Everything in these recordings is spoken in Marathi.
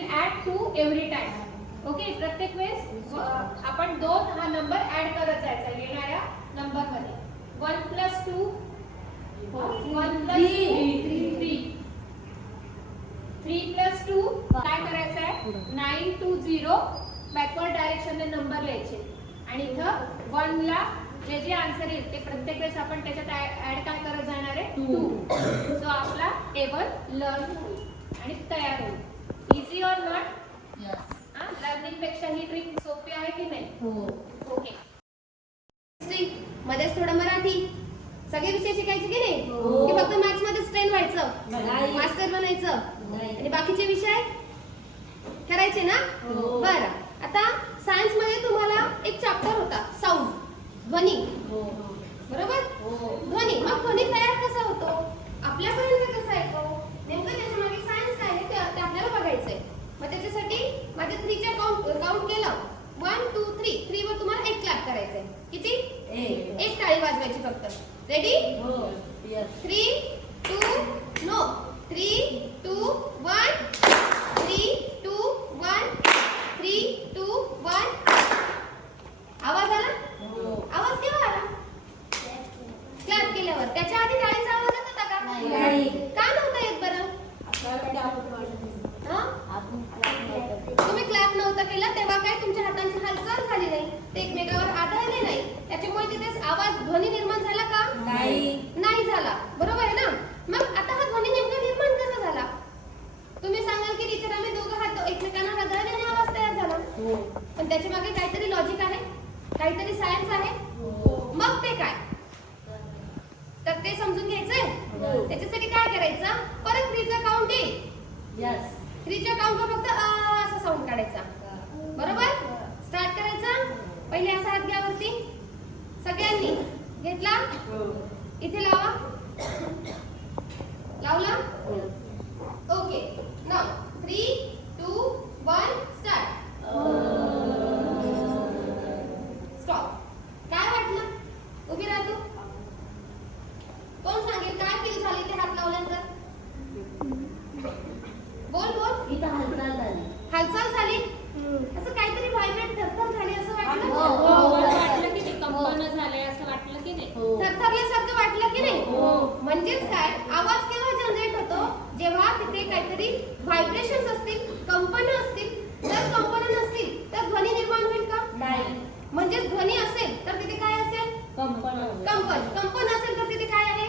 Will add 2 every time. Okay, प्रत्येक वेळेस आपण 2 हा नंबर ऍड करत जायचा येणाऱ्या नंबर मध्ये. 1 + 2 1 + 3 3 + 2 काय करायचं आहे 9 2 0 बॅकवर्ड डायरेक्शनने नंबर लिहायचे आणि इथं 1 ला जे जे आन्सर येईल ते प्रत्येक वेळेस आपण त्याच्यात ऍड काय करत जाणार आहे 2. सो आपला टेबल लर्न होईल आणि तयार होईल. Easy or not? Yes. Learning पेक्षा ही ट्रिक सोपी आहे की नाही? हो. ओके. मध्येच थोडं मराठी सगळे विषय शिकायचे की नाही? हो. की फक्त मॅथ्स मध्ये ट्रेन व्हायचं, नाही. मास्टर बनायचं नाही. आणि बाकीचे विषय करायचे ना? हो. बरं, आता सायन्स मध्ये तुम्हाला एक चॅप्टर होता साऊंड, ध्वनी. हो. बरोबर? हो. ध्वनी. मग ध्वनी तयार कसा होतो, आपल्यापर्यंत कसा येतो, नेमकं त्याच्या मागे सायन्स काय आहे ते आपल्याला बघायचंय. मग त्याच्यासाठी माझ्या 3 च्या काउंट केलं 1 2 3. 3 वर तुम्हाला एक क्लॅप करायचंय. किती? एक टाळी वाजवायची फक्त. रेडी? हो. यस. 3 2 नो 3 2 1 3 2 1 3 2 1. आवाज आला? हो. आवाज केव्हा आला? क्लॅप केल्यावर. त्याच्या आधी टाळीचा आवाज येत होता का? नाही. का नव्हता येत बरं? तुम्ही क्लॅप नव्हता केला तेव्हा काय तुमच्या हातांची हालचाल झाली नाही, ते एकमेकावर आदळले नाही, त्याच्यामुळे तिथे आवाज ध्वनी निर्माण झाला का? नाही झाला. बरोबर आहे ना? मग आता हा ध्वनी नेमका निर्माण कसा झाला? तुम्ही सांगाल की टीचर आम्ही दोघं हात एकमेकांना आदळले आणि आवाज तयार झाला. पण त्याच्या मागे काहीतरी लॉजिक आहे, काहीतरी सायन्स आहे. मग ते काय तर ते समजून घ्यायचंय. त्याच्यासाठी काय करायचं, परत 3 चा काउंट येईल. यस. 3 च्या काउंटवर फक्त असा साऊंड काढायचा. बरोबर? स्टार्ट करायचा. पहिले असा हात घ्या वरती, सगळ्यांनी घेतला, इथे लावा, लावला. ओके, नाव 3 2 1 स्टार्ट. स्टॉप. काय वाटलं? उभी राहा तू. कोण सांगेल काय फील झाली ते हात लावल्यानंतर? बोल बोल. इथं हालचाल झाली. हालचाल झाली. असं काहीतरी व्हायब्रेट थरथर झाली असं वाटलं? वाटलं की नाही कंपन झालंय असं वाटलं की नाही? थरथरल्यासारखं वाटलं की नाही? हो. म्हणजेच काय, आवाज केव्हा जनरेट होतो, जेव्हा तिथे काहीतरी व्हायब्रेशन्स असतील, कंपन असतील. जर कंपन नसतील तर ध्वनी निर्माण होईल का? नाही. म्हणजे ध्वनी असेल तर तिथे काय असेल? कंपन. कंपन असेल तर तिथे काय आहे?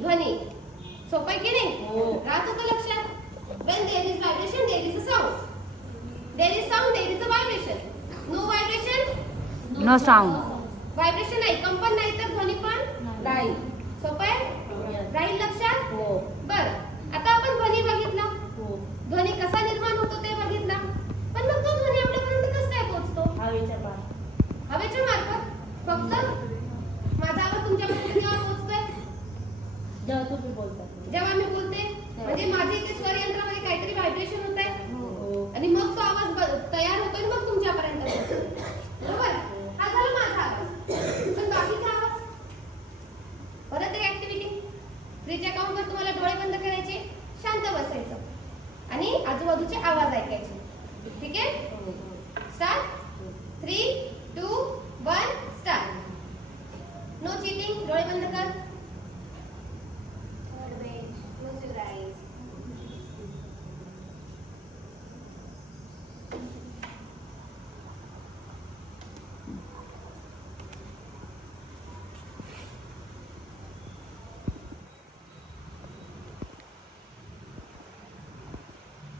ध्वनी. सोपं आहे की नाही? हो. राहत होतं लक्षात. When there is vibration, there is a sound. There is sound, there is a vibration. No vibration, no sound. vibration नाही, कंपन नाही तर ध्वनी पण नाही. सोपं आहे? Yes. राहील लक्षात? हो. बरं, आता आपण ध्वनी बघितला, हो. ध्वनी कसा निर्माण होतो ते बघितला. पण मग तो ध्वनी आपल्यापर्यंत कसं काय पोहोचतो? हवेच्या पार. हवेच्या मार्फत. फक्त माझा आवाज तुमच्यापर्यंत केव्हा पोहोचतोय? जेव्हा तुम्ही बोलता. जेव्हा मी बोलते. म्हणजे माझ्या इथे स्वर यंत्रामध्ये काहीतरी व्हायब्रेशन होत आहे हो. आणि मग तो आवाज तयार होतोय आणि मग तुमच्यापर्यंत पोहोचतो. बरोबर? हा झाला माझा आवाज. पण बाकीचा आवाज परत एक ऍक्टिव्हिटी. 3 च्या काउंटवर तुम्हाला डोळे बंद करायचे, शांत बसायचं आणि आजूबाजूचे आवाज ऐकायचे. ठीक आहे? स्टार्ट. 3 2 1 स्टार्ट. No cheating. डोळे बंद कर. Close your eyes.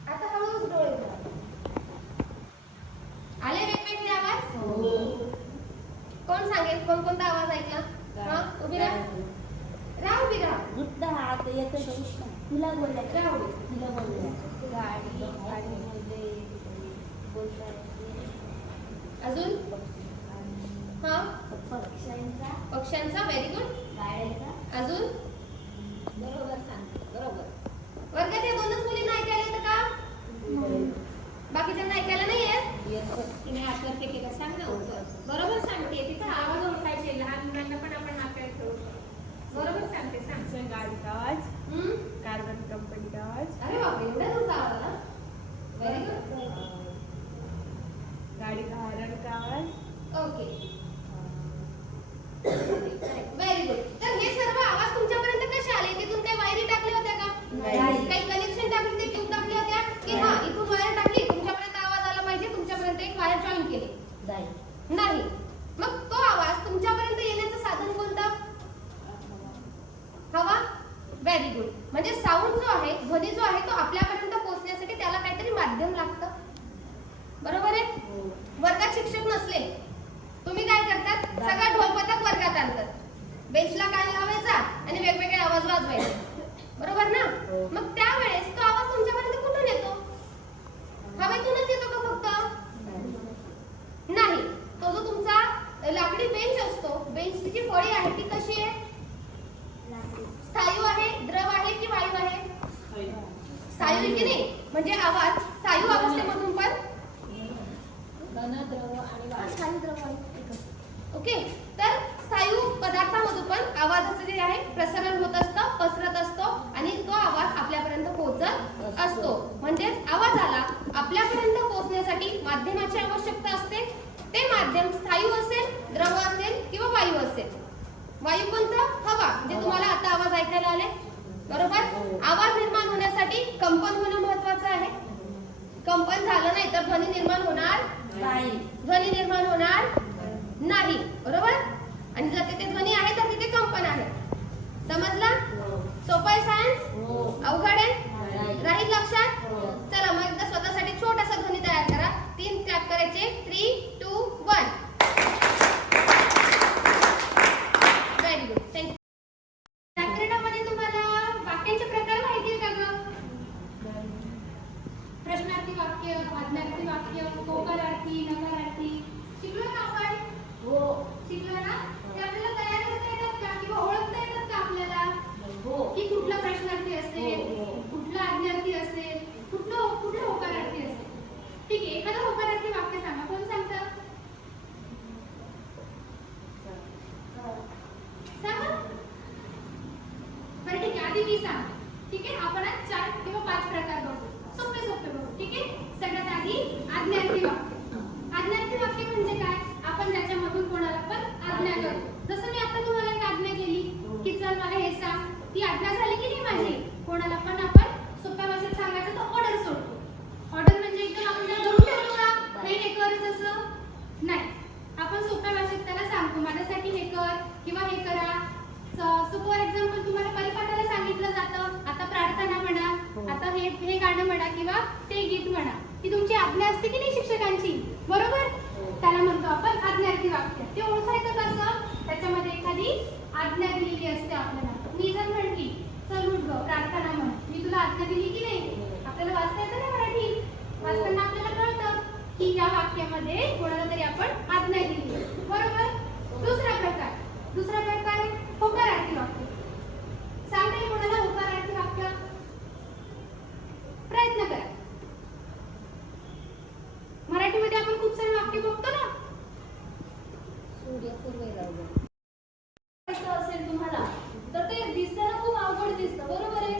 आता हळूच डोळे उघडा. आले वेगवेगळे आवाज? कोण सांगेल कोणकोणता आवाज ऐकला? हा, उभी राहा. राहा, उभी राहा. उठला हात येतं का उठला? तिला बोलल्या. राहा उभी. तिला बोलल्या. गाडी बोलताय. अजून हा पक्ष्यांचा. Very good. गाड्यांचा. अजून बरोबर सांग. बरोबर. वर्गात या 2च मुलींना ऐकायला येतं का? बाकीच्यांना ऐकायला नाही येत? येतं. तिने आपलं ते केलं सांग ना उत्तर. बरोबर सांगते. तिथं आवाज ओळखायचे. लहान मुलांना पण आपण नाकात ठेवतो. बरोबर सांगते. सांग. गाडीचा आवाज, हम्म? कार्बन कंपनीचा आवाज, अरे बापरे, एवढा तुमचा आवाज आला. Very very good. म्हणजे साऊंड जो आहे, ध्वनी जो आहे तो आपल्यापर्यंत पोहोचण्यासाठी त्याला काहीतरी माध्यम लागतं. बरोबर आहे? वर्गात शिक्षक नसले तुम्ही काय करतात, सगळा ढोलपथक वर्गात आणतात, बेंचला कान लावायचा आणि वेगवेगळे आवाज वाजवायचे. बरोबर ना? मग त्यावेळेस तो आवाज तुमच्यापर्यंत कुठून येतो? हवेतूनच येतो का फक्त? नाही. तो जो तुमचा लाकडी बेंच असतो, बेंचची जी फळी आहे ती कशी आहे? स्थायू आहे, द्रव आहे की वायू आहे? स्थायू आहे की नाही? म्हणजे आवाज स्थायू अवस्थेमधून पण घन, द्रव आणि वायू. स्थायू, द्रव, वायू एकच. ओके. तर स्थायू पदार्थामधून पण आवाजाचं जे आहे प्रसारण होत असतं, पसरत असतो आणि तो आवाज आपल्यापर्यंत पोहोचत असतो. म्हणजेच आवाजाला आपल्यापर्यंत पोहोचण्यासाठी माध्यमाची आवश्यकता असते. ते माध्यम स्थायू असेल, द्रव असेल किंवा वायू असेल. वायू कोणतं? हवा, जे तुम्हाला आता आवाज ऐकायला आले. बरोबर? आवाज निर्माण होण्यासाठी कंपन होणं महत्वाचं आहे. कंपन झालं नाही तर ध्वनी निर्माण होणार नाही. ध्वनी निर्माण होणार नाही. बरोबर? आणि जर तिथे ध्वनी आहे तर तिथे कंपन आहे. समजलं? सोपं आहे सायन्स? अवघड आहे? राहील लक्षात? चला मग एकदा स्वतःसाठी छोटासा ध्वनी तयार करा. 3 क्लॅप करायचे. 3, 2, 1. Very good. थँक्यू. व्याकरणामध्ये तुम्हाला वाक्यांचे प्रकार माहिती आहे का ग? प्रश्नार्थी वाक्य, आज्ञार्थी वाक्य, होकारार्थी, नकारार्थी शिकलो ना आपण? शिकलो ना? ते आपल्याला तयार करता येतात का किंवा ओळखता येतात का आपल्याला? की कुठला प्रश्नार्थी असेल, कुठला आज्ञार्थी असेल, कुठलं होकारार्थी असेल. ठीक आहे, एखादं होकारार्थी वाक्य सांगा. कोण सांगतं? सांगा. बरं ठीक आहे, आधी मी सांगते. ठीक आहे, आपण आज 4 किंवा 5 प्रकार बघू. सोपे बघू. ठीक आहे. सगळ्यात आधी आज्ञार्थी वाक्य. आज्ञार्थी वाक्य म्हणजे काय? आपण ज्याच्यामधून कोणाला पण आज्ञा करतो. जसं मी आता तुम्हाला एक आज्ञा केली की चल मला हे सांग, ती आज्ञा झाली की नाही माझी? कोणाला पण आपण सोप्या भाषेत सांगायचं तर ऑर्डर सोडतो. ऑर्डर म्हणजे एकदम आपण त्याला धरून ठेवतो का? नाही हे करच असं नाही. आपण सोप्या भाषेत त्याला सांगतो माझ्यासाठी हे कर किंवा हे करा. सो फॉर एक्झाम्पल तुम्हाला परिपाठाला सांगितलं जातं, आता प्रार्थना म्हणा, आता हे गाणं म्हणा किंवा ते गीत म्हणा. ती तुमची आज्ञा असते की नाही शिक्षकांची? बरोबर? त्याला म्हणतो आपण आज्ञार्थी वाक्य. ते ओळखायचं कसं? त्याच्यामध्ये एखादी आज्ञा दिलेली असते आपल्याला. मी जर म्हटली चल उठ ग प्रार्थना म्हण, मी तुला आज्ञा दिली की नाही? आपल्याला वाचता येतं ना मराठी? वाचताना आपल्याला कळतं की या वाक्यामध्ये कोणाला तरी आपण आज्ञा दिली. बरोबर? दुसरा प्रकार होकारार्थी वाक्य. सांगता येईल कोणाला होकारार्थी वाक्य? प्रयत्न करा. मराठीमध्ये आपण खूप सारे वाक्य बघतो ना. सूर्य पूर्वेला उगवतो. असेल तुम्हाला तर ते दिसताना खूप अवघड दिसतं. बरोबर आहे?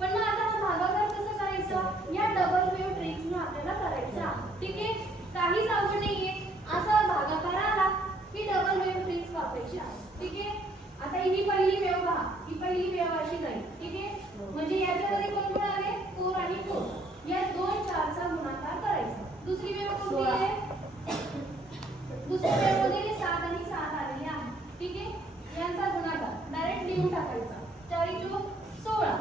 पण मग आता हा भागाकार कसं करायचा? या डबल वेव्ह ट्रिक्सने आपल्याला करायचा. ठीक आहे, काहीच अवघड नाहीये. असा भागाकार आला की डबल वेव्ह ट्रिक्स वापरायची आहे. ठीक आहे. आता ही पहिली वेव्ह पहा, ही पहिली वेव्ह अशी जाईल. ठीक आहे, म्हणजे याच्यामध्ये कोण आले? 4 आणि 4. या 2 4चा गुणाकार करायचा. दुसरी वेव्ह कोणती आहे? दुसरी वेव्ह मध्ये 7 आणि 7 आलेली आहे. ठीक आहे, यांचा गुणाकार डायरेक्ट लिहून टाकायचा. 4 × 16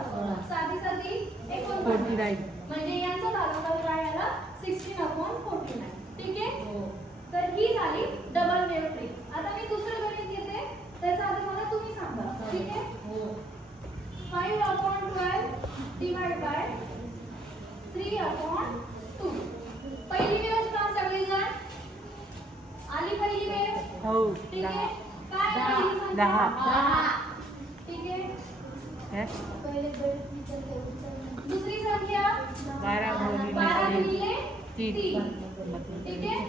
साधी 49. म्हणजे यांचा भागाकार काय आला? 16/49. ठीक आहे. तर ही झाली डबल वेव्ह ट्रिक. आता मी दुसरं गणित घेते, त्याचा आता मला तुम्ही सांगा. ठीक आहे. 5/12 डिवाइड बाय 3/2. पहिली वेव्ह पहा सगळेजण. आली पहिली वेव्ह? हो. ठीक आहे. काय आली संख्या? 10. ठीक आहे. दुसरी संख्या 12 गुणिले 3. ठीक आहे.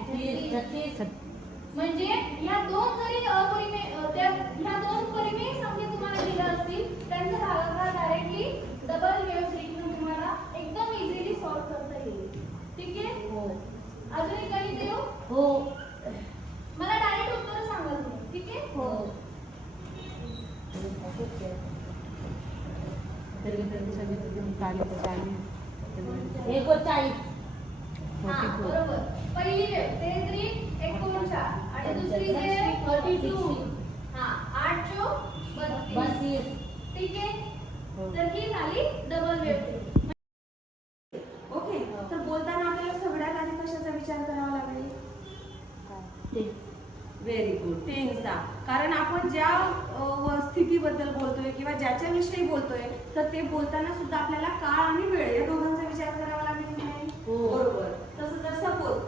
म्हणजे ह्या 2 जरी ह्या 2 परिमेय संख्या तुम्हाला दिल्या असतील, त्यांचा भागाकार डायरेक्टली डबल वेव्ह ट्रिकने तुम्हाला एकदम इझिली सॉल्व्ह करता येईल. ठीक आहे. अजून एक गणित देऊ? हो. मला डायरेक्ट उत्तर सांगा तुम्ही. ठीक आहे. हो. बरोबर. पहिली वेव्ह 33 49 आणि दुसरी वेव्ह 32. 8 × 32. ठीक आहे. तर ही झाली डबल वेव्ह. ओके, तर बोलताना आपल्याला सगळ्यात आधी कशाचा विचार करावा लागेल? व्हेरी गुड, टेन्सचा. कारण आपण ज्या स्थितीबद्दल बोलतोय किंवा ज्याच्याविषयी बोलतोय तर ते बोलताना सुद्धा आपल्याला काळ आणि वेळ या दोघांचा विचार करावा लागेल की नाही? बरोबर. तसं जर सपोज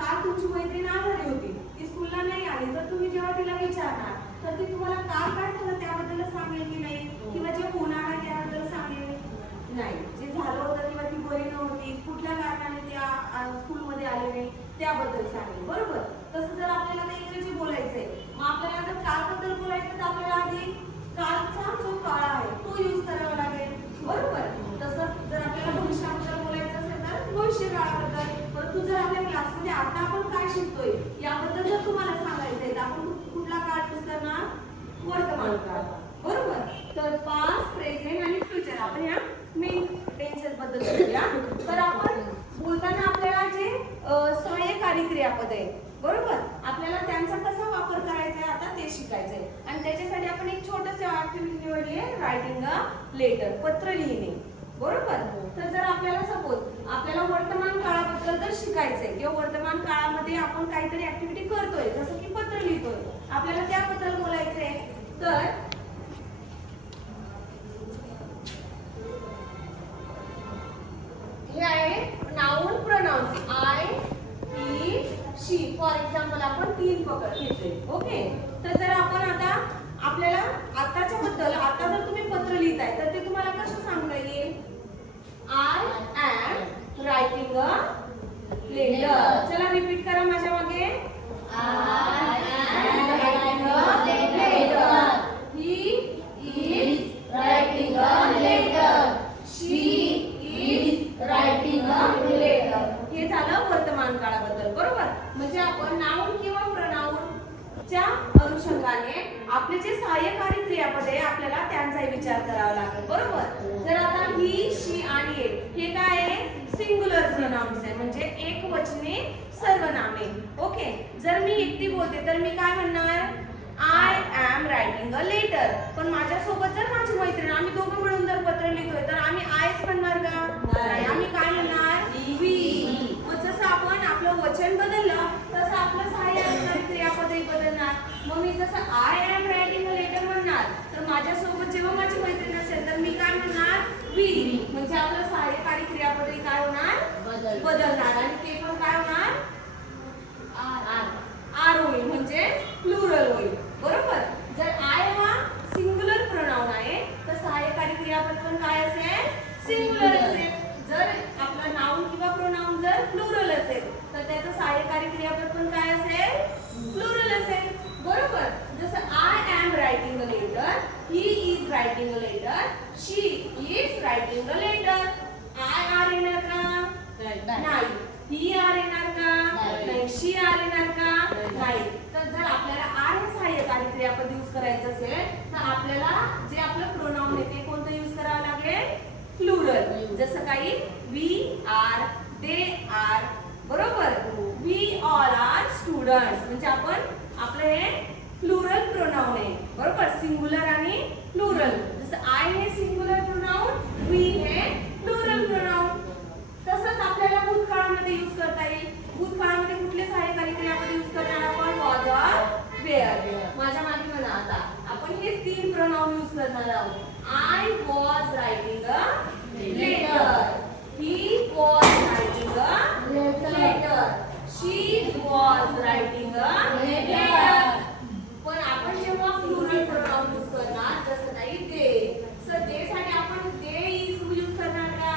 काल तुमची मैत्रीण आजारी होती, ती स्कूलला नाही आली, तर तुम्ही जेव्हा तिला विचारणार तर ती तुम्हाला काल काय झालं त्याबद्दल सांगेल की नाही, किंवा जे होणार आहे त्याबद्दल सांगेल? नाही. जे झालं होतं किंवा ती बरी नव्हती, कुठल्या कारणाने त्या स्कूलमध्ये आले नाही त्याबद्दल सांगेल. बरोबर. तसं जर आपल्याला आता इंग्रजी बोलायचंय, मग आपल्याला जर कालबद्दल बोलायचं तर आपल्याला आधी कालचा जो काळ आहे तो यूज करावा लागेल. बरोबर. तसंच जर आपल्याला भविष्याबद्दल बोलायचं असेल तर भविष्य काळाबद्दल. परंतु जर आपल्या क्लासमध्ये आता आपण काय शिकतोय याबद्दल जर तुम्हाला सांगायचंय तर आपण कुठला काळ यूज करणार? वर्तमान काळ. बरोबर. तर पास्ट, प्रेझेंट आणि फ्युचर आपण या मेन टेन्सेस बद्दल शिकूया. तर आपण बोलताना आपल्याला जे सहाय्यकारी क्रियापद आहे, बरोबर, आपल्याला त्यांचा कसा वापर करायचा आहे आता ते शिकायचंय. आणि त्याच्यासाठी आपण एक छोटस ऍक्टिव्हिटी निवडली आहे, रायटिंग अ लेटर, पत्र लिहिणे. बरोबर. तर जर आपल्याला सपोज आपल्याला वर्तमान काळाबद्दल जर शिकायचंय किंवा वर्तमान काळामध्ये आपण काहीतरी ऍक्टिव्हिटी करतोय, जसं की पत्र लिहितोय, आपल्याला त्याबद्दल बोलायचंय, तर हे आहे noun pronounce. I, he, she. For example आपण 3 पकड घेतले. ओके. तर जर आपण आता आपल्याला आताच्या बद्दल, आता जर तुम्ही पत्र लिहिताय तर ते तुम्हाला कसं सांगता येईल? I am writing a letter. चला रिपीट करा माझ्या मागे. I am writing a letter. He is writing a letter. She is writing a letter. हे झालं वर्तमान काळाबद्दल. बरोबर. म्हणजे आपण नाउन किंवा प्रोनाउनच्या अनुषंगाने आपले जे सहाय्यकारी क्रियापद आहे आपल्याला त्यांचाही विचार करावा लागेल. बरोबर. जर आता ही, शी आणि इट हे काय आहे? सिंग्युलर प्रोनाउन्स आहे, म्हणजे एकवचनी सर्वनामे. ओके. जर मी एकटी बोलते तर मी काय म्हणणार? I am writing a letter. पण माझ्यासोबत जर माझी मैत्रीण, आम्ही दोघं मिळून जर पत्र लिहितोय तर आम्ही आयच म्हणणार का? नाही. आम्ही काय म्हणणार? वी. मग जसं आपण आपलं वचन बदललं तसं आपलं सहाय्यकारी क्रियापदही बदलणार. मग मी जसं I am writing a letter म्हणणार तर माझ्यासोबत जेव्हा माझी मैत्रीण असेल तर मी काय म्हणणार? वी. म्हणजे आपलं सहाय्यकारी क्रियापदही काय होणार? बदलणार. आणि ते पण काय होणार? आर होईल, म्हणजे प्लुरल होईल. बरोबर. जर आय हा सिंग्युलर प्रोनाउन आहे तर सहाय्यकारी क्रियापद पण काय असेल? सिंग्युलर असेल. जर आपला नाउन किंवा प्रोनाउन जर प्लुरल असेल तर त्याचं सहाय्यकारी क्रियापद पण काय असेल? प्लुरल असेल. बरोबर. जसं I am writing a letter, he is writing a letter, she is writing a letter. I are येणार का? नाही. ही आर येणार का? नाही. शी आर येणार का? नाही. तर जर आपल्याला आर हे सहाय्यकारी क्रियापद यूज करायचं असेल तर आपल्याला जे आपलं प्रोनाउन आहे ते कोणतं यूज करावं लागेल? प्लुरल. जसं काही वी आर, दे आर. बरोबर. We all are students. म्हणजे आपण आपलं हे प्लुरल प्रोनाउन आहे. बरोबर. सिंग्युलर आणि प्लुरल. जसं आय हे सिंग्युलर प्रोनाउन, वी हे प्लुरल प्रोनाउन. तसंच आपल्याला भूतकाळामध्ये यूज करता येईल. भूतकाळामध्ये कुठले सहाय्यकारी क्रियापद यूज करणार आपण? Was or were. माझ्या मागे म्हणा आता आपण हे 3 प्रोनाउन यूज करणार आहोत. I was writing a letter. He was writing a letter. She was writing a letter. पण आपण जेव्हा प्लुरल प्रोनाउन यूज करणार, जसं काही दे, सर दे साठी आपण दे इज यूज करणार का?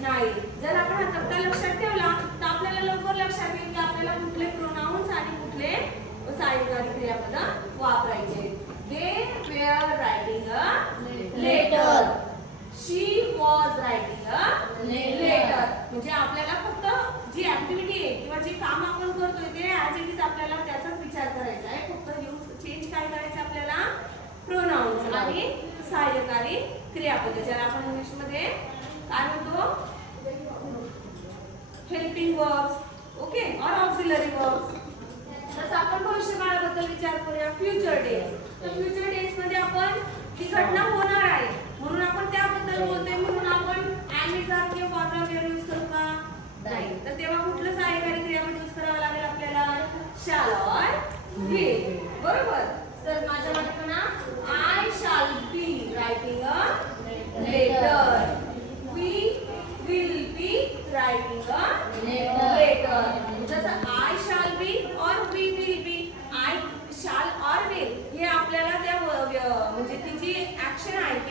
नाही. जर आपण हा तक्ता लक्षात ठेवला तर आपल्याला लवकर लक्षात येईल की आपल्याला कुठले प्रोनाउन्स आणि कुठले सहाय्यकारी क्रियापद वापरायचे. They were writing a letter. She was writing a letter. म्हणजे आपल्याला फक्त जी ऍक्टिव्हिटी आहे किंवा जे काम आपण करतोय ते ऍज इट इज आपल्याला त्याचाच विचार करायचा आहे. फक्त यूज चेंज काय करायचं आपल्याला? प्रोनाउन्स आणि सहाय्यकारी क्रियापद, ज्याला आपण इंग्लिश मध्ये काय म्हणतो? Helping verbs. ओके. और ऑक्सिलरी वर्ब्स. तसं आपण भविष्यकाळाबद्दल विचार करूया. Future days. तर फ्युचर डेज मध्ये आपण ती घटना होणार आहे म्हणून आपण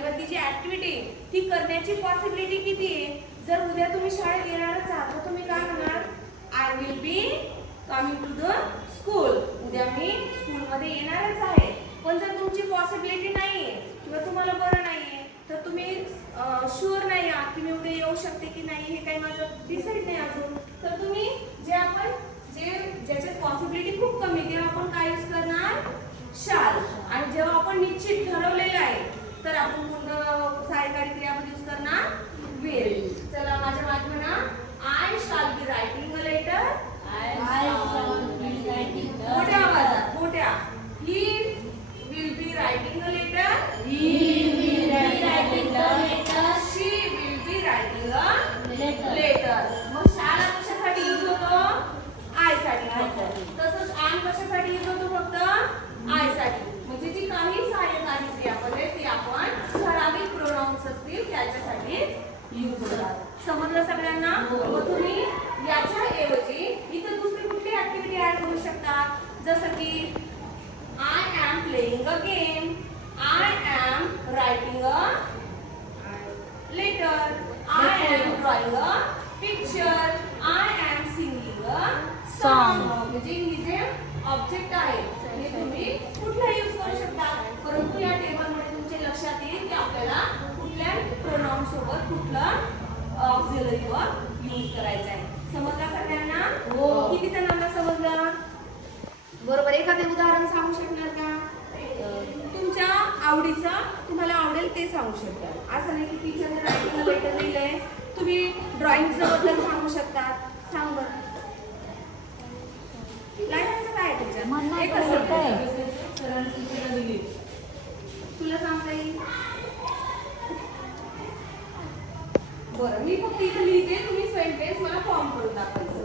किंवा ती जी ऍक्टिव्हिटी ती करण्याची पॉसिबिलिटी किती आहे? जर उद्या तुम्ही शाळेत येणारच आहात तर तुम्ही काय म्हणणार? I will be coming to the school. उद्या मी स्कूलमध्ये येणारच आहे. पण जर तुमची पॉसिबिलिटी नाहीये किंवा तुम्हाला बरं नाहीये तर तुम्ही शुअर नाही आहात की मी उद्या येऊ शकते की नाही, हे काही माझं डिसाईड नाही अजून, तर तुम्ही ज्याच्यात पॉसिबिलिटी खूप कमी तेव्हा आपण काय यूज करणार? शाल. आणि जेव्हा आपण निश्चित ठरवलेलं आहे तर आपण कोणतं सहाय्यकारी क्रियापद यूज करणार? विल. चला माझ्या मागे म्हणा, I shall be writing a letter. मोठ्या आवाजात, मोठ्या. He will be writing a letter. She will be writing a letter. मग शाळा कशासाठी यूज होतो? आय साठी होतो. तसंच आम कशासाठी यूज होतो? फक्त आय साठी. म्हणजे जी काही सहाय्यकारी क्रियापद आहेत ते आपण ठराविक प्रोनाउन्स असतील त्याच्यासाठी यूज होतात. समजलं सगळ्यांना? मग तुम्ही याच्या ऐवजी इथं दुसरी कुठली ऍक्टिव्हिटी ऍड करू शकता? जसं की I am playing a game. I am writing a letter. I am drawing a picture. I am singing a song. म्हणजे ही जे ऑब्जेक्ट आहे हे तुम्ही कुठला यूज करू शकता. परंतु या टेबलमध्ये तुमच्या लक्षात येईल की आपल्याला कुठल्या प्रोनाउन सोबत कुठलं ऑक्झिलरी वर्ब यूज करायचं आहे. समजला सगळ्यांना? किती जणांना समजलं? बरोबर. एखादे उदाहरण सांगू शकणार का? तुमच्या आवडीचं, तुम्हाला आवडेल ते सांगू शकता. असं नाही की टीचरने रायटिंग लेटर लिहिलंय, तुम्ही ड्रॉइंगचं बद्दल सांगू शकता. सांग बरं. लायसन्स काय आहे तुमच्या? एकच तुला सांगता येईल? बरं, मी फक्त इथे लिहिते, तुम्ही सेंटेन्स मला फॉर्म करून दाखवायचं.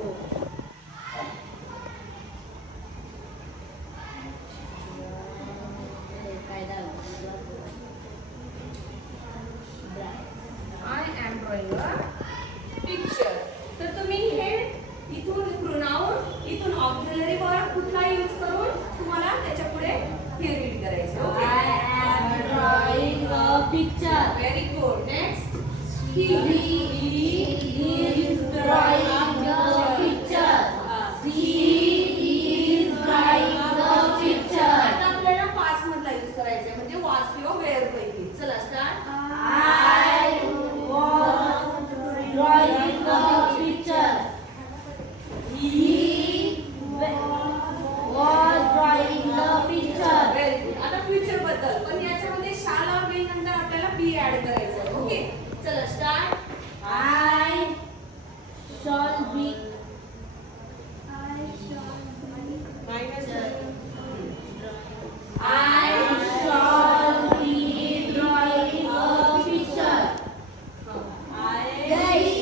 I am drawing a picture. तर तुम्ही हे इथून प्रोनाउन, इथून ऑक्झिलरी वर्ब कुठला यूज करून तुम्हाला त्याच्या पुढे हे रीड करायचं. Okay. I am drawing a picture. Very good. Next. He is drawing a picture. She is drawing a picture. आता आपल्याला पास्ट मधला यूज करायचा आहे, म्हणजे वाज किंवा वेअर पैकी. चला start. I was drawing a picture. He was drawing a picture. Very good. आता फ्युचर बद्दल, पण याच्यामध्ये शाल और विल नंतर आपल्याला बी ऍड करायचं आहे. ओके. चला start. I shall be. I shall be drawing a picture.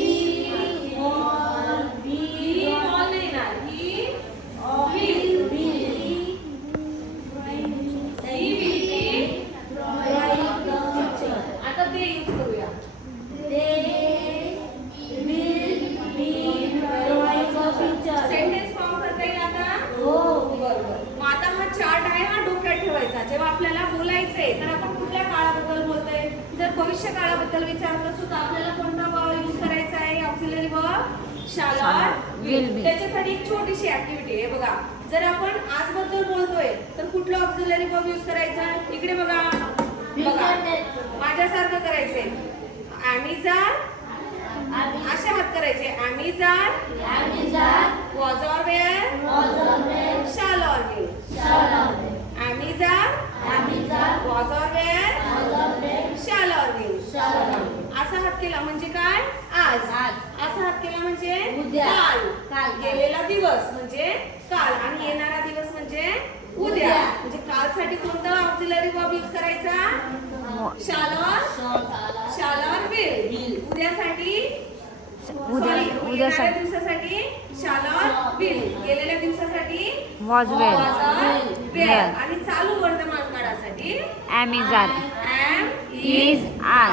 He will be. He all नाही ना, ही Will be he will B. drawing a picture. आता ते यूज करूया. They will be drawing a picture. Sentence form करता येईल आता? Oh. बरोबर. मग आता हा चार्ट आहे, हा डोक्यात ठेवायचा. जेव्हा आपल्याला बोलायचंय तर आपण कुठल्या काळाबद्दल बोलतोय? जर भविष्य काळाबद्दल विचारत असू तर आपल्याला कोणता वर्ब यूज करायचा आहे? ऑक्झिलरी वर्ब शॅल और विल. त्याच्यासाठी एक छोटीशी ऍक्टिव्हिटी आहे बघा. जर आपण आज बद्दल बोलतोय तर कुठलं ऑक्झिलरी वर्ब यूज करायचं? इकडे बघा. बघा. माझ्यासारखं करायचंय. ॲमेझॉन. अशा हात करायचे. Amazon was or where, shall or will. Amazon was or where, shall or will. असा हात केला म्हणजे काय? आज. असा हात केला म्हणजे उद्या. काल. गेलेला दिवस म्हणजे काल आणि येणारा दिवस म्हणजे उद्या. म्हणजे काल साठी कोणता ऑक्झिलरी वर्ब यूज करायचा? shall or will. उद्यासाठी उद्यासाठी दिवसासाठी shall or will. गेलेल्या दिवसासाठी was was well or were. आणि चालू वर्तमान काळासाठी am is are am is are